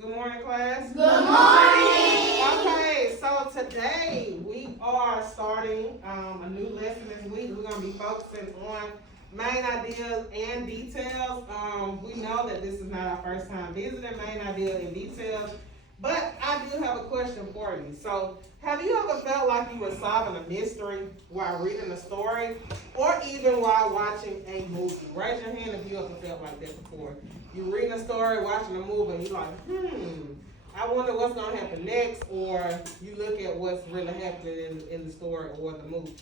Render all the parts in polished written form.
Good morning, class. Good morning. Okay, so today we are starting a new lesson this week. We're going to be focusing on main ideas and details. We know that this is not our first time visiting main idea and details, but I do have a question for you. So, have you ever felt like you were solving a mystery while reading a story, or even while watching a movie? Raise your hand if you ever felt like that before. You're reading a story, watching a movie, and you're like, I wonder what's going to happen next, or you look at what's really happening in the story or the movie.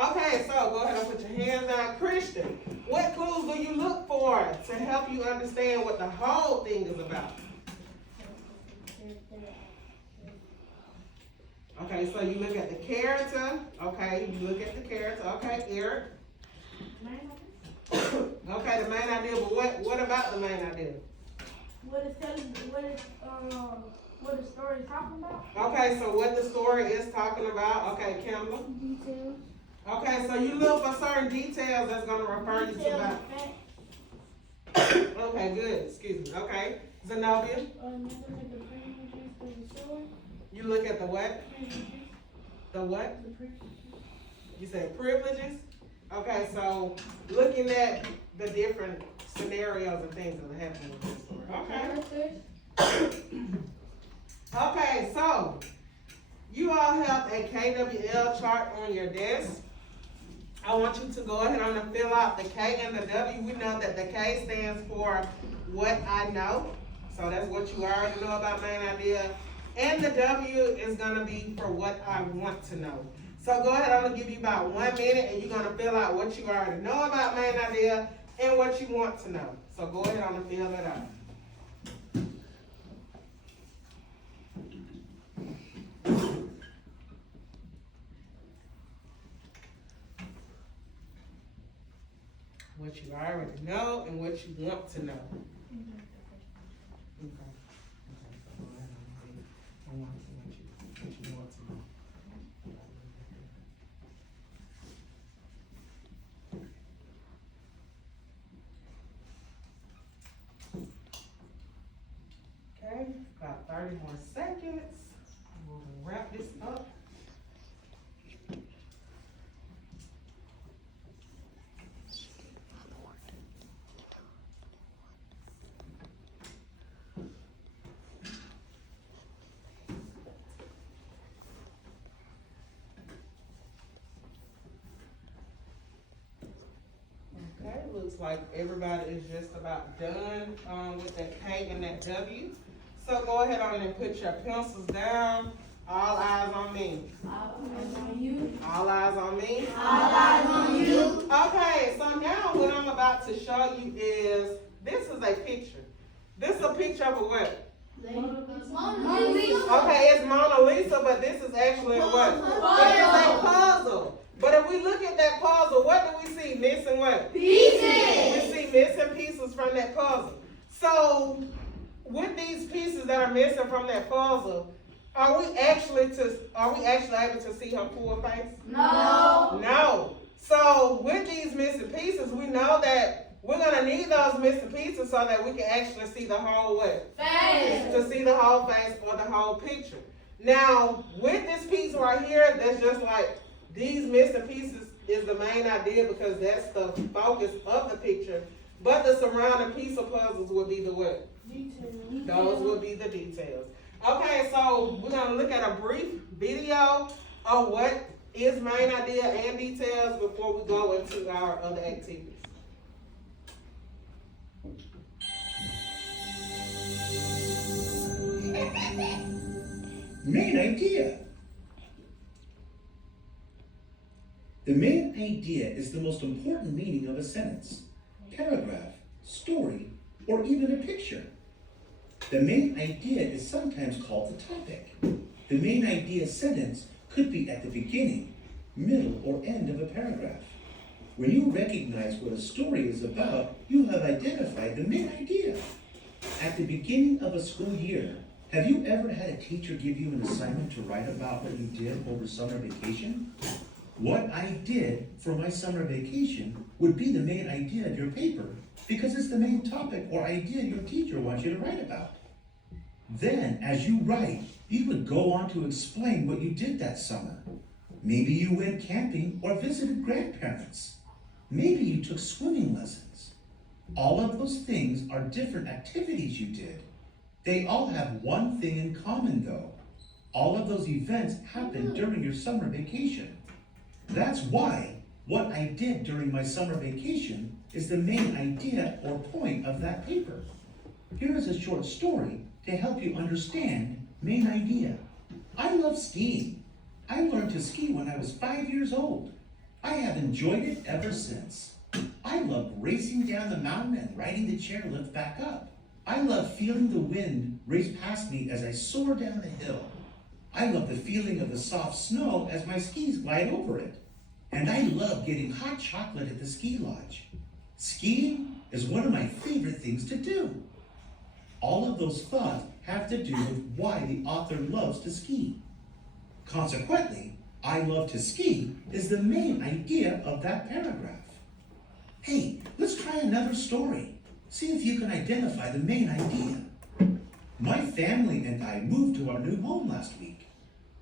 Okay, so go ahead and put your hands down. Christian, what clues do you look for to help you understand what the whole thing is about? Okay, so you look at the character. Okay, you look at the character. Okay, Eric. Okay, the main idea, but what about the main idea? What the story is talking about? Okay, so what the story is talking about. Okay, Kimber. Details. Okay, so you look for certain details that's going to refer you to that. Okay, good. Excuse me. Okay, Zenobia. You look at the what? The what? You said privileges? Okay, so looking at the different scenarios and things that are happening with this story. Okay. Okay, so you all have a KWL chart on your desk. I want you to go ahead and fill out the K and the W. We know that the K stands for what I know. So that's what you already know about main idea. And the W is going to be for what I want to know. So go ahead, I'm going to give you about 1 minute and you're going to fill out what you already know about main idea and what you want to know. So go ahead and fill it out. What you already know and what you want to know. Okay. So go ahead and I want to see what you want to know. Okay, about 30 more seconds. We'll wrap this up. Okay, looks like everybody is just about done with that K and that W. So go ahead on and put your pencils down. All eyes on me. All eyes on you. All eyes on me. All eyes on you. Okay, so now what I'm about to show you is, this is a picture. This is a picture of a what? Mona Lisa. Okay, it's Mona Lisa, but this is actually a what? It is a puzzle. But if we look at that puzzle, what do we see? Missing what? Pieces. We see missing pieces from that puzzle. So, with these pieces that are missing from that puzzle, are we actually able to see her full face? No. No. So, with these missing pieces, we know that we're going to need those missing pieces so that we can actually see the whole what? Face. To see the whole face or the whole picture. Now, with this piece right here, that's just like these missing pieces is the main idea because that's the focus of the picture. But the surrounding piece of puzzles would be the what? Details. Those would be the details. Okay, so we're going to look at a brief video of what is main idea and details before we go into our other activities. Main idea. The main idea is the most important meaning of a sentence, paragraph, story, or even a picture. The main idea is sometimes called the topic. The main idea sentence could be at the beginning, middle, or end of a paragraph. When you recognize what a story is about, you have identified the main idea. At the beginning of a school year, have you ever had a teacher give you an assignment to write about what you did over summer vacation? What I did for my summer vacation would be the main idea of your paper because it's the main topic or idea your teacher wants you to write about. Then, as you write, you would go on to explain what you did that summer. Maybe you went camping or visited grandparents. Maybe you took swimming lessons. All of those things are different activities you did. They all have one thing in common though. All of those events happened during your summer vacation. That's why what I did during my summer vacation is the main idea or point of that paper. Here is a short story to help you understand main idea. I love skiing. I learned to ski when I was 5 years old. I have enjoyed it ever since. I love racing down the mountain and riding the chairlift back up. I love feeling the wind race past me as I soar down the hill. I love the feeling of the soft snow as my skis glide over it. And I love getting hot chocolate at the ski lodge. Skiing is one of my favorite things to do. All of those thoughts have to do with why the author loves to ski. Consequently, I love to ski is the main idea of that paragraph. Hey, let's try another story. See if you can identify the main idea. My family and I moved to our new home last week.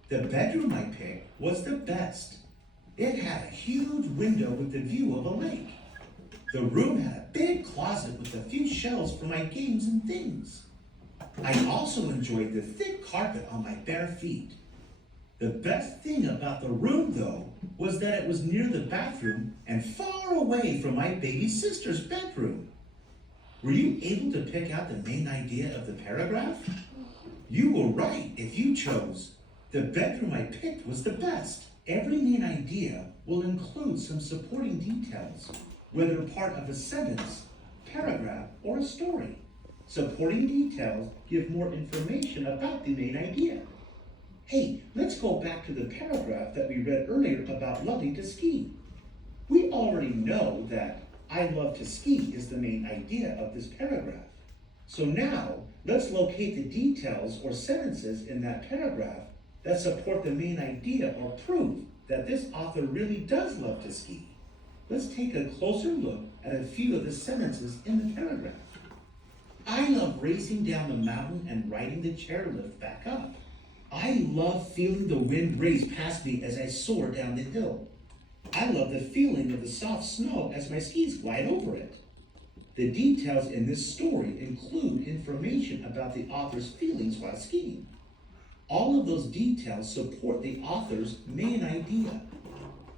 The bedroom I picked was the best. It had a huge window with the view of a lake. The room had a big closet with a few shelves for my games and things. I also enjoyed the thick carpet on my bare feet. The best thing about the room, though, was that it was near the bathroom and far away from my baby sister's bedroom. Were you able to pick out the main idea of the paragraph? You were right if you chose. The bedroom I picked was the best. Every main idea will include some supporting details, whether part of a sentence, paragraph, or a story. Supporting details give more information about the main idea. Hey, let's go back to the paragraph that we read earlier about loving to ski. We already know that I love to ski is the main idea of this paragraph. So now, let's locate the details or sentences in that paragraph that support the main idea or prove that this author really does love to ski. Let's take a closer look at a few of the sentences in the paragraph. I love racing down the mountain and riding the chairlift back up. I love feeling the wind race past me as I soar down the hill. I love the feeling of the soft snow as my skis glide over it. The details in this story include information about the author's feelings while skiing. All of those details support the author's main idea.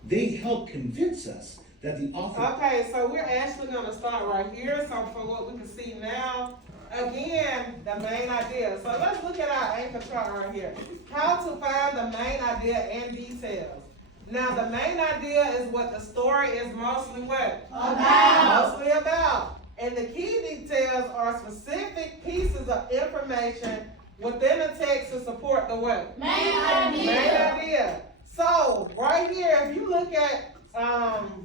They help convince us that the author... Okay, so we're actually gonna start right here. So for what we can see now, again, the main idea. So let's look at our anchor chart right here. How to find the main idea and details. Now the main idea is what the story is mostly what? Mostly about. And the key details are specific pieces of information within the text to support the what? Main idea. Main idea. So right here, if you look at,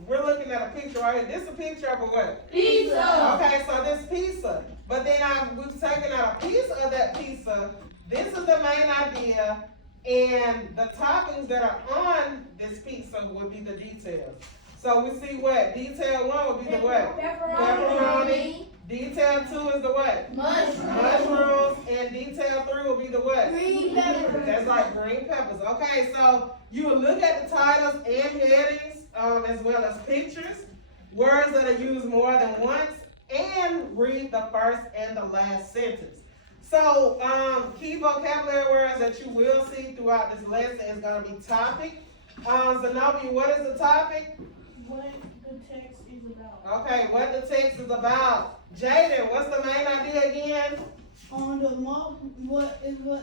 we're looking at a picture right here. This is a picture of a what? Pizza. Okay, so this pizza. But then we've taken out a piece of that pizza. This is the main idea. And the toppings that are on this pizza would be the details. So we see what? Detail 1 would be the what? Pepperoni. Detail 2 is the what? Mushrooms. And detail 3 will be the what? Green peppers. That's like green peppers. Okay, so you will look at the titles and headings, as well as pictures, words that are used more than once, and read the first and the last sentence. So, key vocabulary words that you will see throughout this lesson is going to be topic. Zenobia, what is the topic? What the text is about. Okay, what the text is about. Jaden, what's the main idea again? What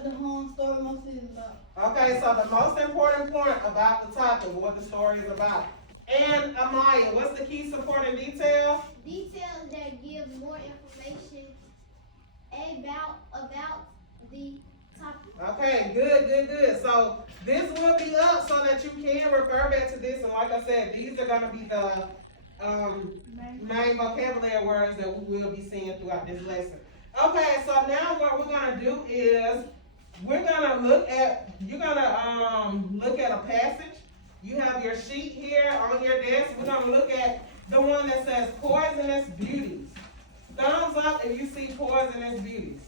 the whole story mostly is about. Okay, so the most important point about the topic, what the story is about. And Amaya, what's the key supporting detail? Details that give more information about the topic. Okay, good. So this will be up so that you can refer back to this. And like I said, these are going to be the main vocabulary words that we will be seeing throughout this lesson. Okay, so now what we're going to do is we're going to look at, you're going to look at a passage. You have your sheet here on your desk. We're going to look at the one that says poisonous beauties. Thumbs up if you see poisonous beauties.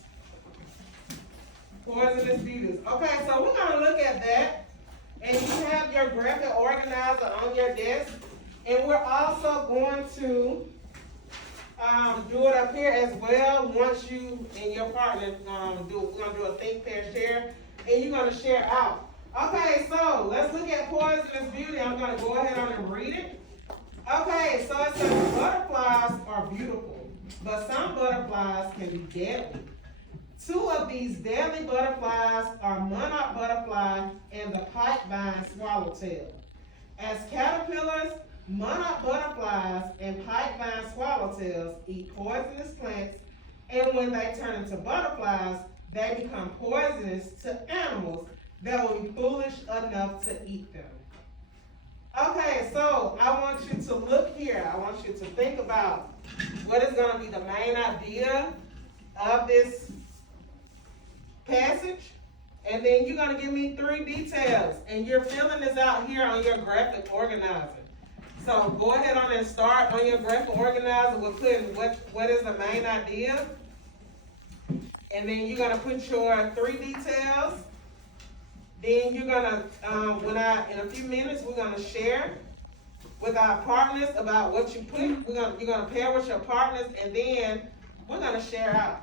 Poisonous beauties. Okay, so we're gonna look at that. And you have your graphic organizer on your desk. And we're also going to do it up here as well. Once you and your partner we're gonna do a think, pair, share, and you're gonna share out. Okay, so let's look at poisonous beauty. I'm gonna go ahead on and read it. Okay, so it says butterflies are beautiful, but some butterflies can be deadly. Two of these deadly butterflies are monarch butterfly and the pipevine swallowtail. As caterpillars, monarch butterflies and pipevine swallowtails eat poisonous plants, and when they turn into butterflies, they become poisonous to animals that will be foolish enough to eat them. Okay, so I want you to look here. I want you to think about what is going to be the main idea of this passage. And then you're going to give me 3 details. And you're filling this out here on your graphic organizer. So go ahead on and start on your graphic organizer with putting what is the main idea. And then you're going to put your 3 details. Then you're gonna, in a few minutes, we're gonna share with our partners about what you put. You're gonna pair with your partners, and then we're gonna share out.